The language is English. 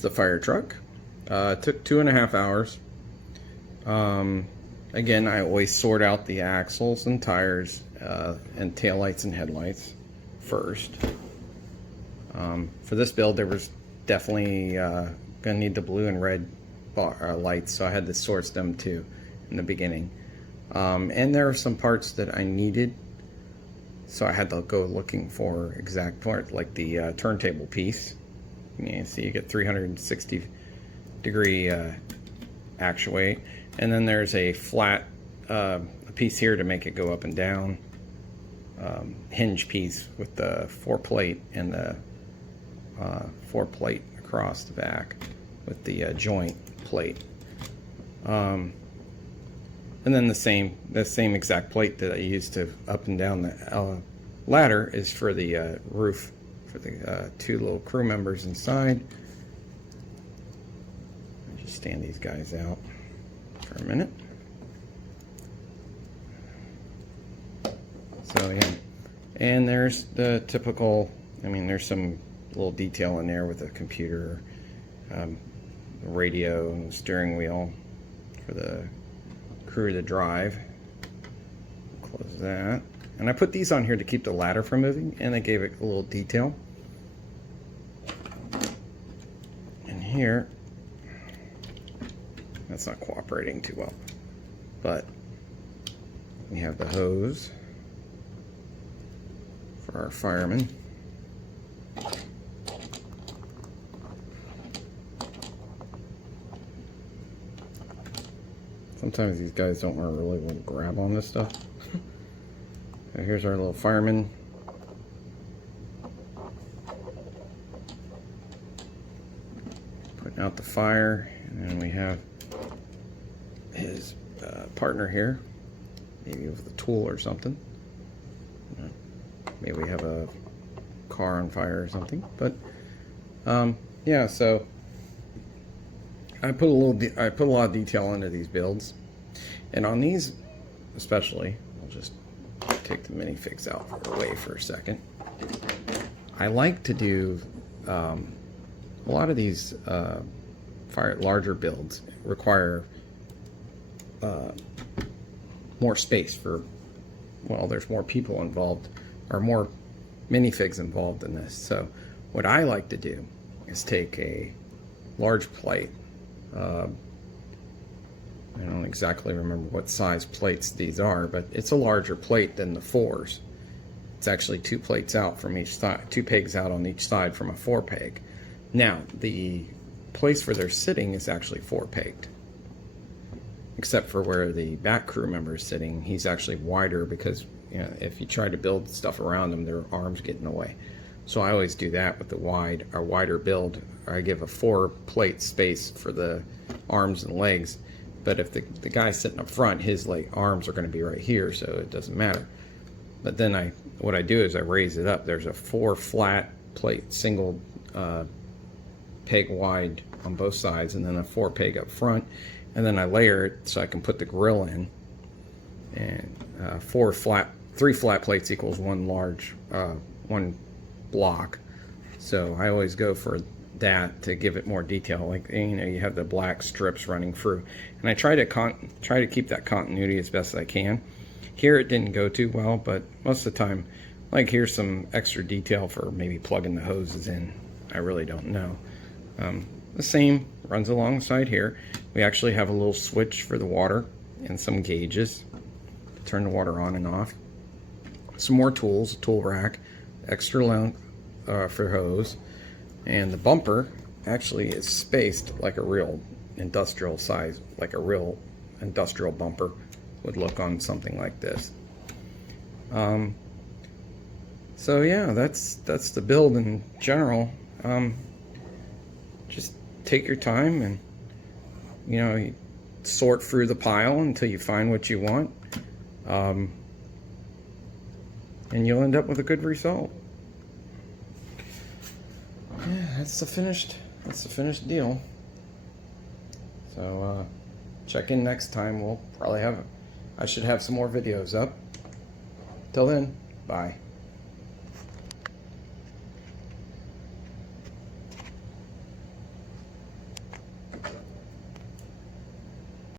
here's the Firetruck. It took 2.5 hours. Again, I always sort out the axles and tires and taillights and headlights first. For this build, there was definitely going to need the blue and red lights, so I had to source them too in the beginning. And there are some parts that I needed, so I had to go looking for exact parts, like the turntable piece. You can see you get 360 degree actuate, and then there's a flat a piece here to make it go up and down, hinge piece with the 4-plate and the 4-plate across the back with the joint plate, and then the same exact plate that I used to up and down the ladder is for the roof for the 2 little crew members inside. I'll just stand these guys out for a minute. So yeah, and there's the typical, I mean, there's some little detail in there with a computer, the radio and the steering wheel for the crew to drive. Close that. And I put these on here to keep the ladder from moving, and I gave it a little detail. And here, that's not cooperating too well, but we have the hose for our firemen. Sometimes these guys don't really want to grab on this stuff. So here's our little fireman. Putting out the fire, and then we have his partner here, maybe with a tool or something. Maybe we have a car on fire or something. But yeah, so I put a lot of detail into these builds, and on these especially, I'll just take the minifigs out away for a second. I like to do a lot of these larger builds require more space for, well, there's more people involved, or more minifigs involved in this. So what I like to do is take a large plate. I don't exactly remember what size plates these are, but it's a larger plate than the 4s. It's actually 2 plates out from each side, 2 pegs out on each side from a 4-peg. Now, the place where they're sitting is actually 4-pegged, except for where the back crew member is sitting. He's actually wider because, you know, if you try to build stuff around them, their arms get in the way. So I always do that with the wider build. I give a 4-plate space for the arms and legs. But if the guy sitting up front, his arms are going to be right here, so it doesn't matter. But then what I do is I raise it up. There's a 4 flat plate, single peg wide on both sides, and then a 4 peg up front, and then I layer it so I can put the grill in. And 3 flat plates equals 1 large, 1 block. So I always go for that to give it more detail. Like, you know, you have the black strips running through, and I try to keep that continuity as best as I can. Here it didn't go too well, but most of the time, like, here's some extra detail for maybe plugging the hoses in. I really don't know. The same runs alongside here. We actually have a little switch for the water and some gauges to turn the water on and off. Some more tools, a tool rack, extra length for hose. And the bumper actually is spaced like a real industrial size, like a real industrial bumper would look on something like this. So yeah, that's the build in general. Just take your time and, you know, you sort through the pile until you find what you want, and you'll end up with a good result. Yeah, that's the finished deal. So check in next time. We'll probably I should have some more videos up. Till then, bye.